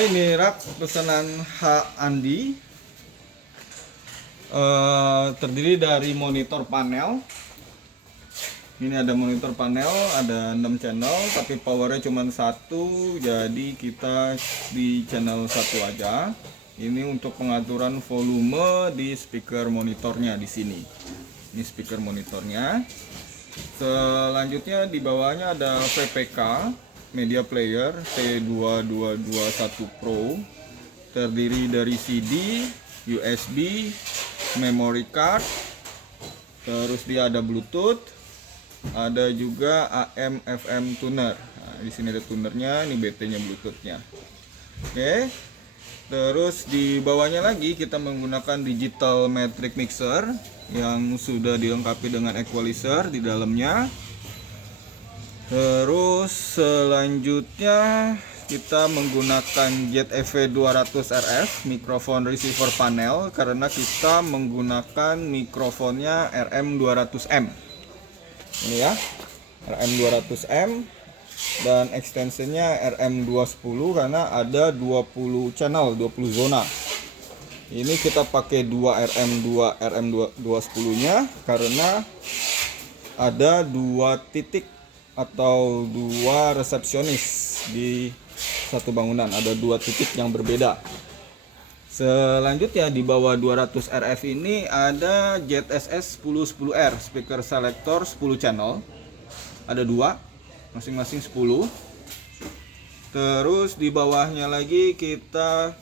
Ini rak pesanan H Andi, terdiri dari monitor panel. Ini ada monitor panel, ada 6 channel, tapi powernya cuma satu, jadi kita di channel satu aja. Ini untuk pengaturan volume di speaker monitornya di sini. Ini speaker monitornya. Selanjutnya di bawahnya ada VPK Media Player T2221 Pro, terdiri dari CD, USB, memory card, terus dia ada Bluetooth, ada juga AM FM tuner. Nah, di sini ada tunernya, ini BT-nya Bluetooth-nya. Oke. Terus di bawahnya lagi kita menggunakan digital metric mixer yang sudah dilengkapi dengan equalizer di dalamnya. Terus selanjutnya kita menggunakan ZEV 200 RF mikrofon receiver panel karena kita menggunakan mikrofonnya RM200M. Ini ya, RM200M dan ekstensinya RM210 karena ada 20 channel, 20 zona. Ini kita pakai 2 RM210 nya karena ada 2 titik atau 2 resepsionis di satu bangunan, ada 2 titik yang berbeda. Selanjutnya di bawah 200 RF ini ada ZSS 1010R speaker selector 10 channel, ada 2 masing-masing 10. Terus di bawahnya lagi kita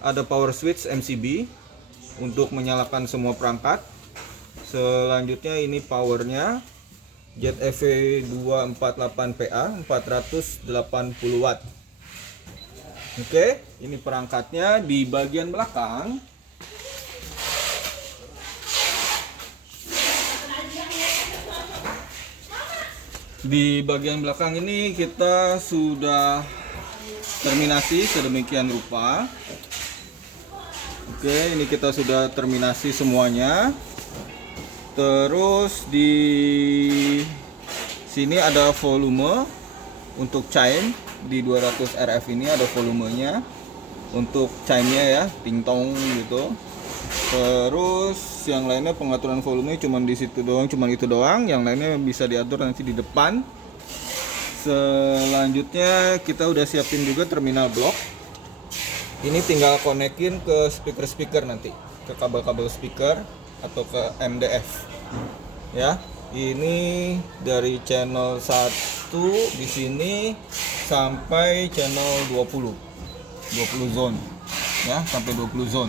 ada power switch MCB untuk menyalakan semua perangkat. Selanjutnya ini powernya ZEV 248PA 480 watt. Oke, ini perangkatnya. Di bagian belakang ini kita sudah terminasi sedemikian rupa. Oke, ini kita sudah terminasi semuanya. Terus di sini ada volume untuk chime. Di 200 RF ini ada volumenya untuk chime-nya ya, ting-tong gitu. Terus yang lainnya pengaturan volume cuman di situ doang, cuman itu doang. Yang lainnya bisa diatur nanti di depan. Selanjutnya kita udah siapin juga terminal blok. Ini tinggal konekin ke speaker nanti, ke kabel-kabel speaker atau ke MDF. Ya, ini dari channel 1 di sini sampai channel 20 zone. Ya, sampai 20 zone.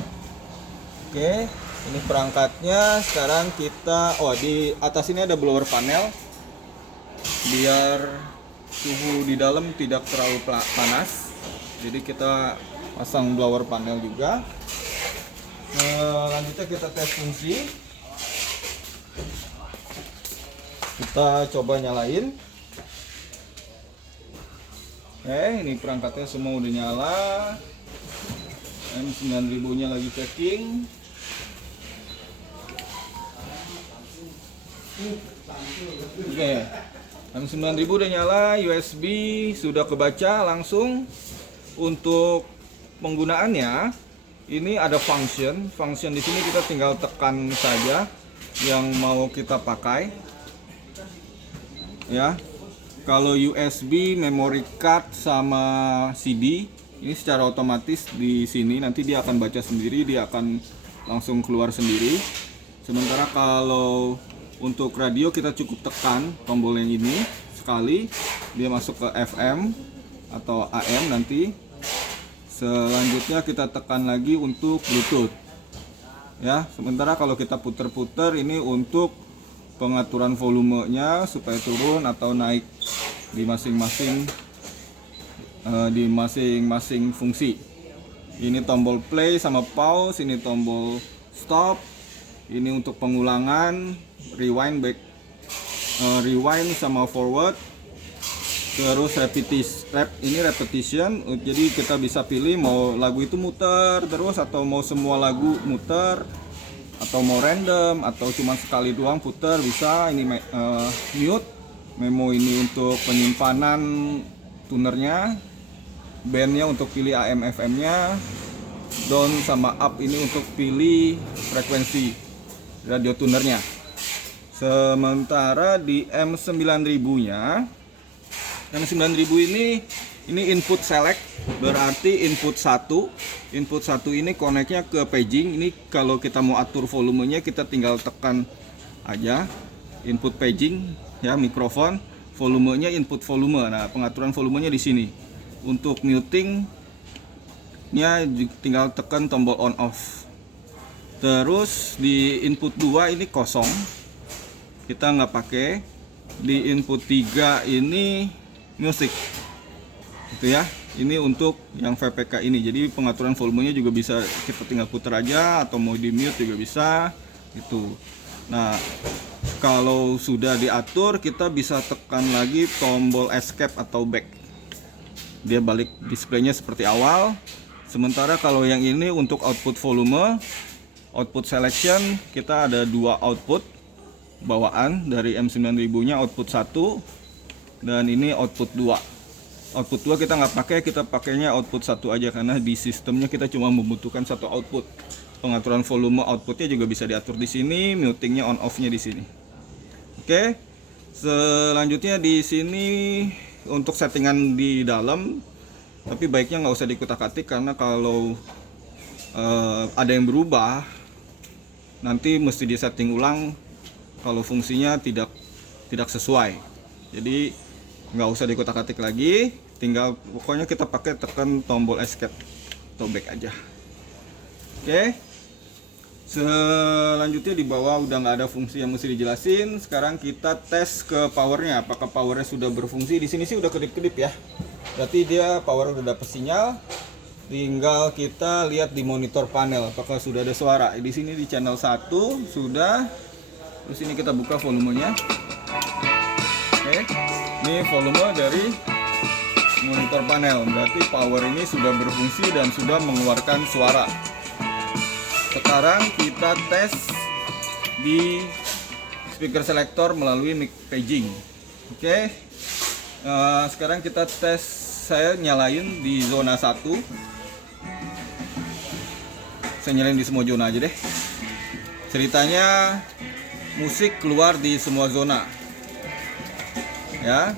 Oke, ini perangkatnya. Sekarang kita di atas ini ada blower panel biar suhu di dalam tidak terlalu panas. Jadi kita pasang blower panel juga. Selanjutnya kita tes fungsi. Kita coba nyalain. Ini perangkatnya semua udah nyala. M9000 nya lagi checking. Oke, M9000 udah nyala, USB sudah kebaca langsung. Untuk penggunaannya ini ada function di sini kita tinggal tekan saja yang mau kita pakai. Ya, kalau USB, memory card sama CD ini secara otomatis di sini nanti dia akan baca sendiri, dia akan langsung keluar sendiri. Sementara kalau untuk radio kita cukup tekan tombol yang ini sekali, dia masuk ke FM atau AM nanti. Selanjutnya kita tekan lagi untuk Bluetooth. Ya, sementara kalau kita puter-puter ini untuk pengaturan volumenya supaya turun atau naik di masing-masing fungsi. Ini tombol play sama pause, ini tombol stop. Ini untuk pengulangan, rewind sama forward. Terus repetition, jadi kita bisa pilih mau lagu itu muter terus atau mau semua lagu muter atau mau random atau cuma sekali doang puter bisa. Ini mute, memo ini untuk penyimpanan tunernya. bandnya untuk pilih AM FM nya, down sama up ini untuk pilih frekuensi radio tunernya. Sementara di M9000 nya, M9000 ini input select, berarti input 1 ini koneknya ke paging. Ini kalau kita mau atur volumenya kita tinggal tekan aja input paging ya, mikrofon, volumenya input volume. Nah, pengaturan volumenya di sini. Untuk muting nya tinggal tekan tombol on off. Terus di input 2 ini kosong, kita nggak pakai. Di input 3 ini musik itu ya, ini untuk yang VPK ini. Jadi pengaturan volumenya juga bisa kita tinggal putar aja, atau mau di mute juga bisa itu. Nah, kalau sudah diatur kita bisa tekan lagi tombol escape atau back, dia balik displaynya seperti awal. Sementara kalau yang ini untuk output volume, output selection, kita ada 2 output bawaan dari M9000 nya, output 1 dan ini output 2. Output 2 kita nggak pakai, kita pakainya output 1 aja karena di sistemnya kita cuma membutuhkan 1 output. Pengaturan volume outputnya juga bisa diatur di sini, mutingnya on off-nya di sini. Oke. Selanjutnya di sini untuk settingan di dalam, tapi baiknya nggak usah dikutak-atik karena kalau ada yang berubah nanti mesti disetting ulang kalau fungsinya tidak sesuai. Jadi nggak usah dikutak-atik lagi, tinggal pokoknya kita pakai tekan tombol escape atau back aja. Oke. Selanjutnya di bawah udah nggak ada fungsi yang mesti dijelasin. Sekarang kita tes ke powernya, apakah powernya sudah berfungsi. Di sini sih udah kedip-kedip ya, berarti dia power udah dapet sinyal. Tinggal kita lihat di monitor panel apakah sudah ada suara. Di sini di channel 1 sudah. Terus ini kita buka volumenya. Oke, ini volume dari monitor panel, berarti power ini sudah berfungsi dan sudah mengeluarkan suara. Sekarang kita tes di speaker selector melalui mic paging. Oke. Sekarang kita tes, saya nyalain di zona 1. Saya nyalain di semua zona aja deh. Ceritanya musik keluar di semua zona. Ya.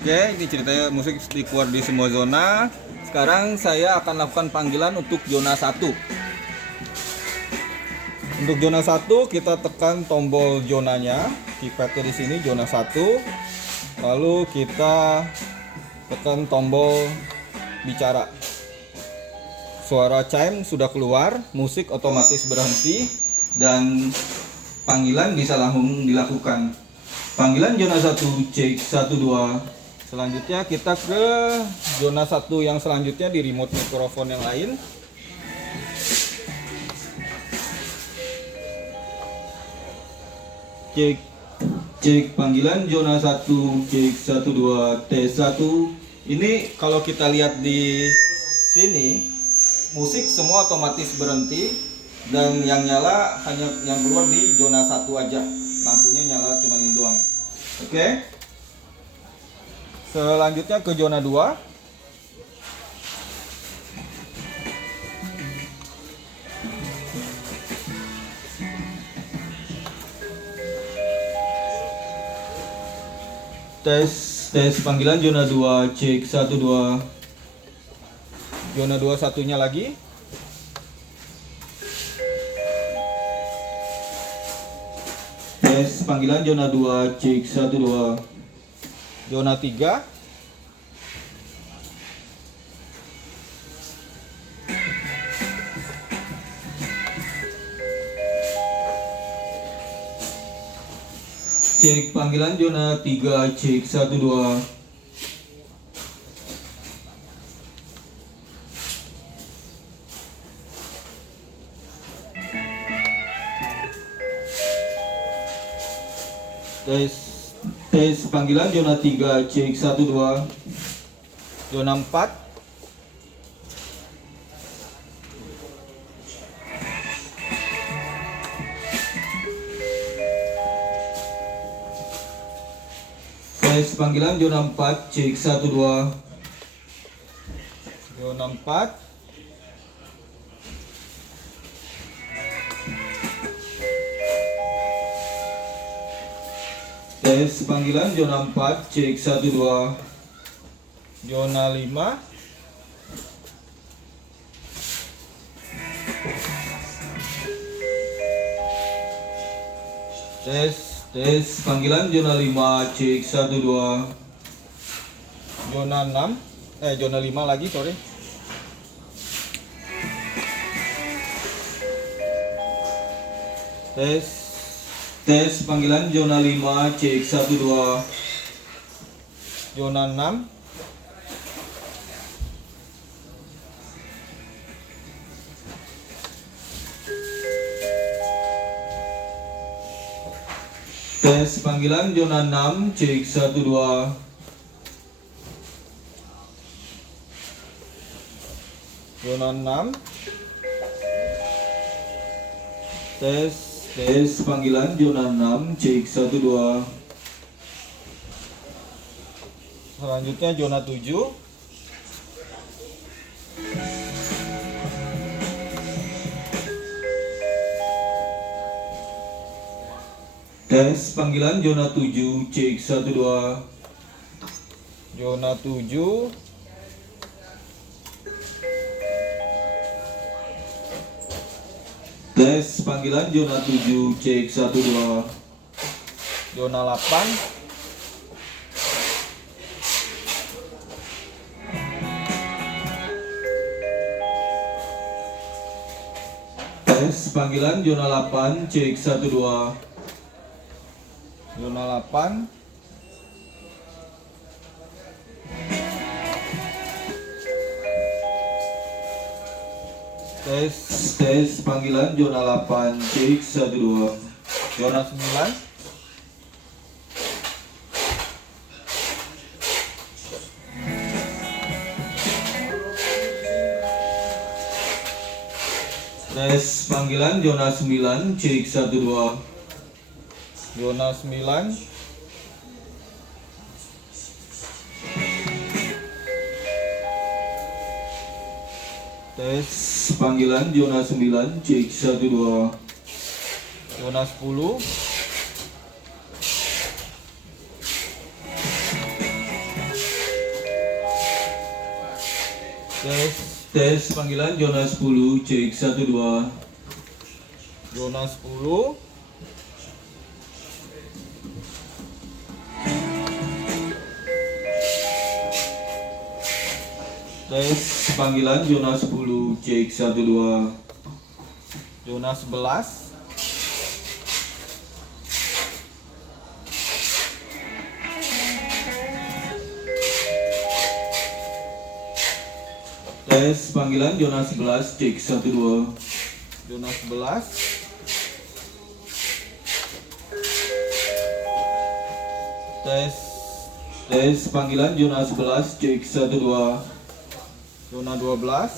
Oke, ini ceritanya musik keluar di semua zona. Sekarang saya akan lakukan panggilan untuk zona 1. Untuk zona 1 kita tekan tombol zonanya, keypadnya di sini zona 1. Lalu kita tekan tombol bicara. Suara chime sudah keluar, musik otomatis berhenti dan panggilan bisa langsung dilakukan. Panggilan zona 1 cek 1 2. Selanjutnya kita ke zona 1 yang selanjutnya di remote mikrofon yang lain. Cek panggilan zona 1 cek 1 2 tes 1. Ini kalau kita lihat di sini musik semua otomatis berhenti dan yang nyala hanya yang keluar di zona 1 aja. Lampunya nyala cuma ini doang. Oke. Selanjutnya ke zona 2. Tes panggilan zona 2 cek 1 2. Zona 2 satunya lagi. Tes panggilan zona 2 cek 1 2. Zona 3. Cek panggilan zona 3 cek 1 2. Tes panggilan zona 3 cek 1 2. Zona 4. Tes panggilan zona 4 cek 1 2. zona 4. Tes panggilan zona 4, cek 1 2. Zona 5. Tes panggilan zona 5, cek 1 2. Zona 6, zona 5 lagi, sorry. Tes panggilan zona 5, cek 1 2. Zona 6. Tes panggilan zona 6, cek 1 2. Zona 6. Tes panggilan zona 6, cek 1 2. Selanjutnya zona 7. Tes panggilan zona 7, cek 1 2. Zona 7. Tes panggilan zona 7, cek 1 2. Zona 8. Tes panggilan zona 8, cek 1 2. Zona 8. Tes panggilan zona 8, cek 1 2. Zona 9. Tes panggilan zona 9, cek 1 2. Zona 9. Tes panggilan zona 9, cek 1 2. Zona 10. Tes panggilan zona 10, cek 1 2. Zona 10. Tes panggilan zona 10, cek 1 2. Zona 11. Tes panggilan zona 11, cek 1 2. Zona 11. Tes panggilan zona 11, cek 1 2. Zona 12.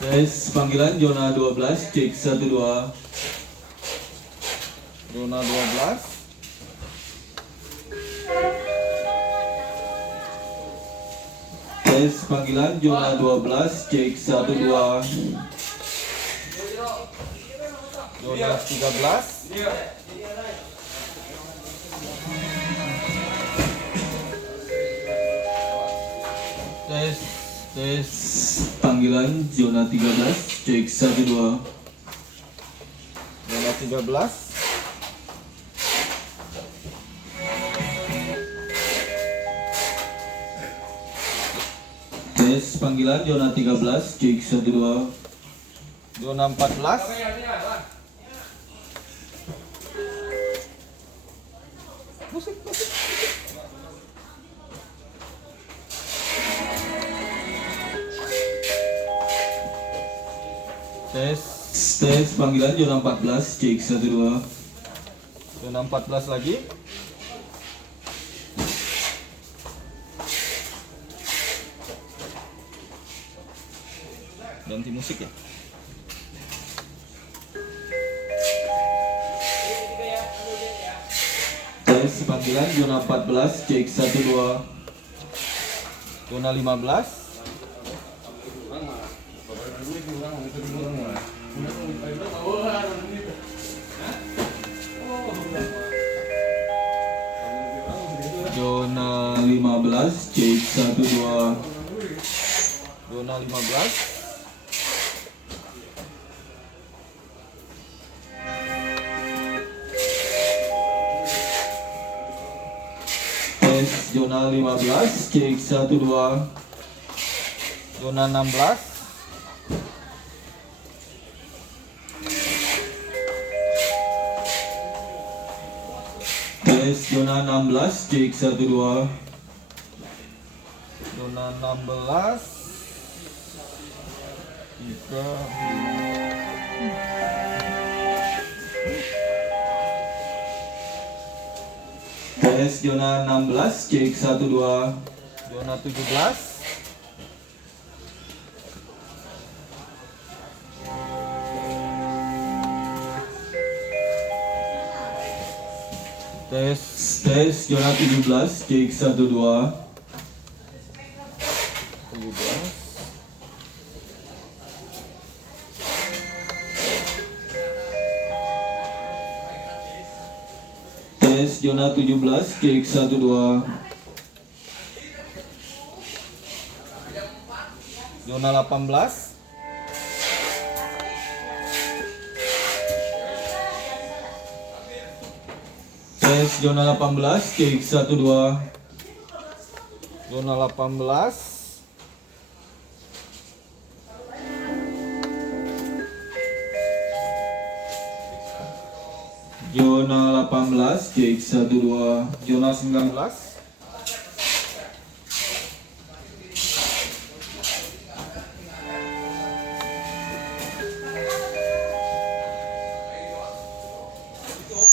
Tes panggilan zona 12, cek 1 2. Zona 12. Tes panggilan zona 12, cek 1 2. Zona 13. Tes panggilan zona 13, cek 1 2. Zona 13. Tes panggilan zona 13, cek 1 2. Zona 14. Musik. Tes panggilan zona 14, cek 1 2. Zona 14 lagi. Ganti musik ya. tes panggilan zona 14 cek 1 2. Zona 15. Zona 15 cek 1 2. Zona 15. Zona 15 cek 1 2. Zona 16. Tes zona 16 cek 1 2. Zona 16 3. Tes zona 16 cek 1 2. Zona 17. Tes zona 17 cek 1 2. 17. Tes zona 17 cek 1 2. Zona 18. Tes zona 18 cek 1 2. Zona 18. Zona 18 cek 1 2. Zona 19.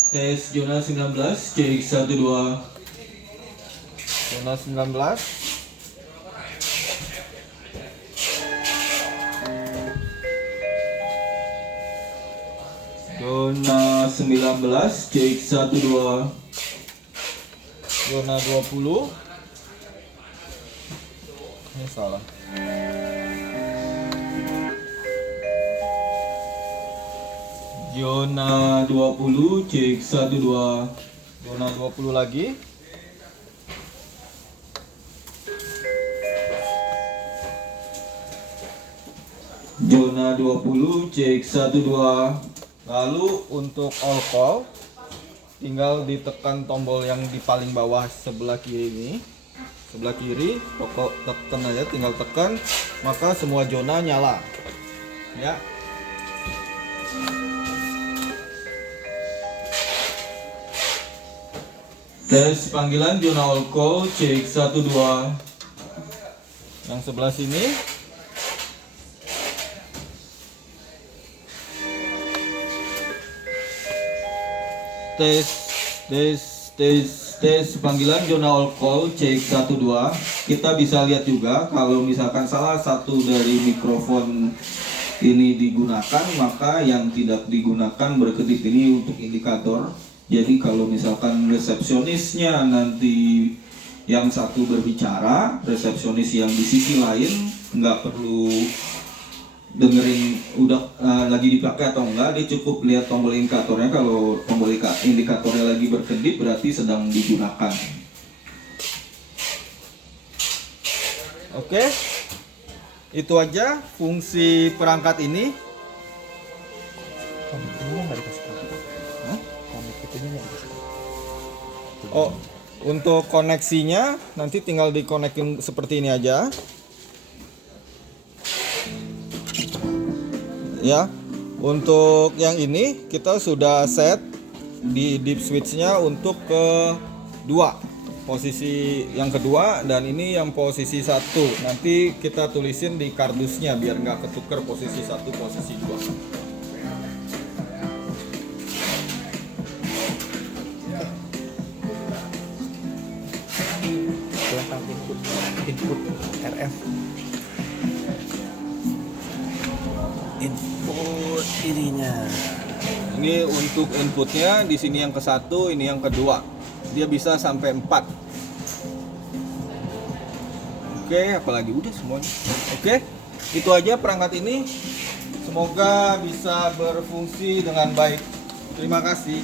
Tes zona 19 cek 1 2. Zona 19. Zona 19 cek 1 2. Zona 20. Ini salah. Zona 20 cek 1 2. Zona 20 lagi. Zona 20 cek 1 2. Lalu untuk all call tinggal ditekan tombol yang di paling bawah sebelah kiri ini. Sebelah kiri, pokok tekan aja, tinggal tekan, maka semua zona nyala. Ya. Tes panggilan zona all call cek 1 2. Yang sebelah sini. Tes panggilan zona all call cek 1 2. Kita bisa lihat juga kalau misalkan salah satu dari mikrofon ini digunakan, maka yang tidak digunakan berkedip ini untuk indikator. Jadi kalau misalkan resepsionisnya nanti yang satu berbicara, resepsionis yang di sisi lain nggak perlu dengerin udah lagi dipakai atau enggak, dia cukup lihat tombol indikatornya. Kalau tombol indikatornya lagi berkedip berarti sedang digunakan. Oke, itu aja fungsi perangkat ini. Oh, untuk koneksinya nanti tinggal dikonekin seperti ini aja. Ya, untuk yang ini kita sudah set di deep switch-nya untuk kedua, posisi yang kedua, dan ini yang posisi 1. Nanti kita tulisin di kardusnya biar nggak ketuker posisi 1 posisi 2. Input RF, input ininya. Ini untuk inputnya di sini yang ke 1, ini yang kedua. dia bisa sampai 4. Oke, apalagi udah semuanya. Oke, itu aja perangkat ini. Semoga bisa berfungsi dengan baik. Terima kasih.